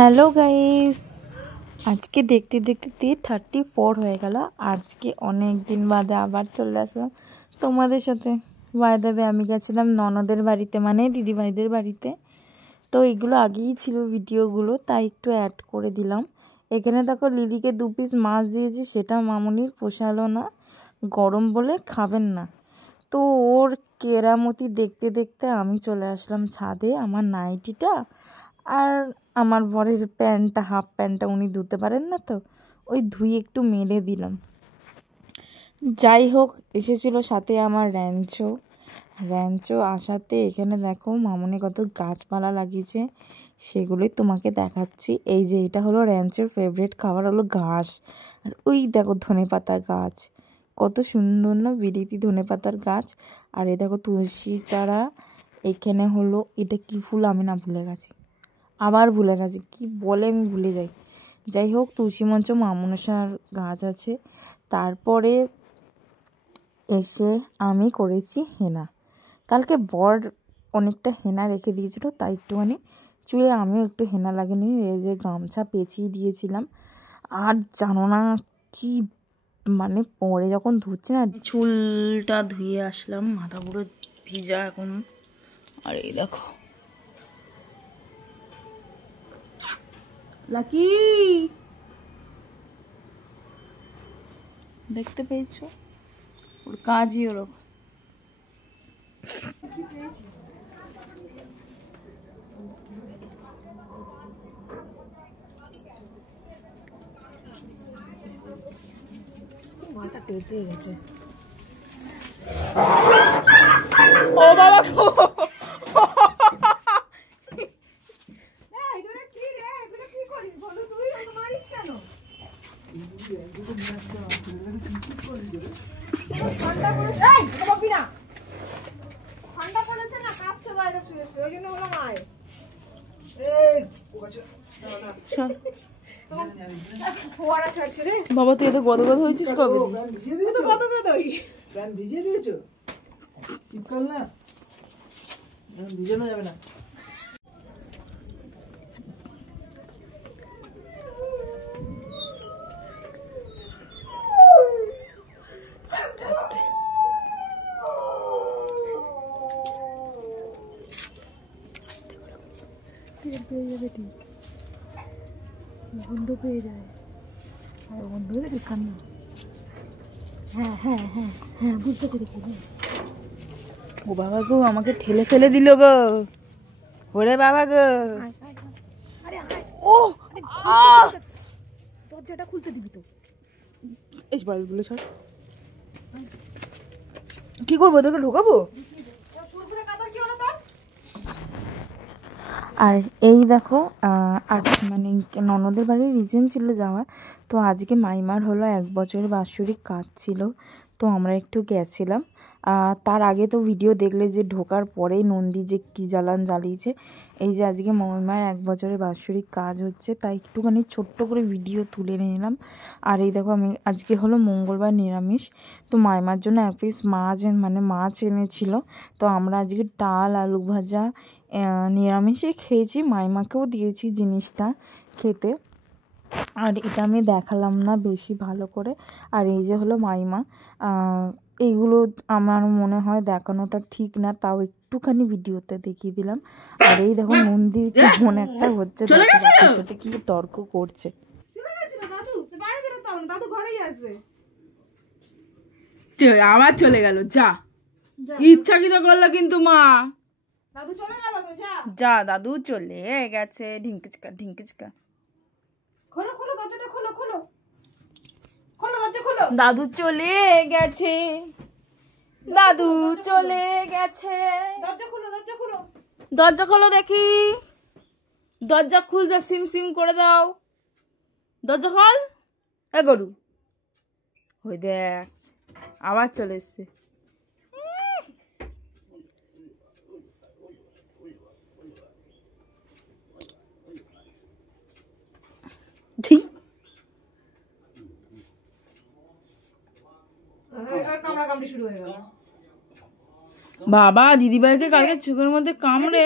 Hello guys, আজকে দেখতে দেখতে 34 হয়ে গেল। আজকে অনেক দিন বাদে আবার চলে আসলাম তোমাদের সাথে। বাই দ্য ওয়ে, আমি গেছিলাম ননদের বাড়িতে, মানে দিদিভাইদের বাড়িতে। তো এগুলো আগেই ছিল ভিডিওগুলো, তাই একটু অ্যাড করে দিলাম। এখানে দেখো লিলিকে 2 পিস মাছ দিয়েছি, সেটা মামুনির পোষালো না, গরম বলে খাবেন না। তো ওর কেরামতি দেখতে দেখতে আমি চলে আসলাম ছাদে। আমার নাইটিটা আর আমার বরের প্যান্টটা, হাফ প্যান্টটা উনি ধুতে পারেন না, তো ওই ধুয়ে একটু মেলে দিলাম। যাই হোক, এসেছিল সাথে আমার র্যাঞ্চো আসাতে এখানে দেখো মামুনি কত গাছপালা লাগিয়েছে, সেগুলোই তোমাকে দেখাচ্ছি। এই যে এটা হলো র্যাঞ্চোর ফেভারিট খাবার, হলো ঘাস। আর ওই দেখো ধনেপাতা গাছ, কত সুন্দর না, বিলিতি ধনেপাতার গাছ। আর এই দেখো তুলসী চারা। এখানে হলো এটা কি ফুল আমি না ভুলে গেছি, আবার ভুলে গেছি কি বলে, আমি ভুলে যাই। যাই হোক, তুলসী মঞ্চ মামনসার গাছ আছে। তারপরে এসে আমি করেছি হেনা। কালকে বর অনেকটা হেনা রেখে দিয়েছিল, তাই একটুখানি চুলে আমিও একটু হেনা লাগিয়ে এই যে গামছা পেঁচিয়ে দিয়েছিলাম। আর জানো না কি, মানে পরে যখন ধুচ্ছি না, চুলটা ধুয়ে আসলাম, মাথা পুরো ভিজা এখন। আর এই দেখো লাকি, দেখতে পেয়েছো, ওর কাজই ওরকম। মাথা টেপে গেছে। ও বাবা, বাবা তুই এত গদগদ হয়েছিস কবে? ভিজিয়ে দিয়েছো, শীতকাল না, ভিজানো যাবে না। আস্তে আস্তে পেয়ে যাবে, ঠিক বন্ধ পেয়ে যায়। আর বন্ধ হয়ে গেছে কান্না। হ্যাঁ হ্যাঁ হ্যাঁ হ্যাঁ, বুঝতে পেরেছি। ও বাবা গো, আমাকে ঠেলে ফেলে দিল গো, ওরে বাবা গো। ও দরজাটা খুলতে দিবি তো, এই বাড়িগুলো ছাড়। কি করবো, তোকে ঢোকাবো? আর এই দেখো, আজ মানে ননদের বাড়ির রিজন ছিল যাওয়ার। তো আজকে মাইমার হলো 1 বছরের বাৎসরিক কাজ ছিল, তো আমরা একটু গেছিলাম। তার আগে তো ভিডিও দেখলে যে ঢোকার পরেই নন্দী যে কী জ্বালান জ্বালিয়েছে। এই যে আজকে মাইমার 1 বছরের বাৎসরিক কাজ হচ্ছে, তাই একটুখানি ছোট্ট করে ভিডিও তুলে নিলাম। আর এই দেখো, আমি আজকে হলো মঙ্গলবার, নিরামিষ। তো মাইমার জন্য 1 পিস মাছ, মানে মাছ এনেছিল। তো আমরা আজকে ডাল, আলু ভাজা নিরামিষই খেয়েছি, মাইমাকেও দিয়েছি জিনিসটা খেতে। আর এটা আমি দেখালাম না বেশি ভালো করে। আর এই যে হলো মাইমা, এইগুলো আমার মনে হয় দেখানোটা ঠিক না, তাও একটুখানি ভিডিওতে দেখিয়ে দিলাম। আর এই দেখো মন্দির কেমন একটা হচ্ছে, বাচ্চার সাথে কি তর্ক করছে। আবার চলে গেল, যা ইচ্ছাকৃত করলো কিন্তু মা। যা দাদু চলে গেছে, ঢিঙ্কিচকা ঢিঙ্কিচকা। দাদু চলে গেছে, দাদু চলে গেছে। দরজা খোলো দেখি, দরজা খুলতে সিম সিম করে দাও, দরজা খোল। এ গরু, ওই দেখ আবার চলে এসছে। ঠিক বাবা, দিদিভাইকে কালকে চোখের মধ্যে কামড়ে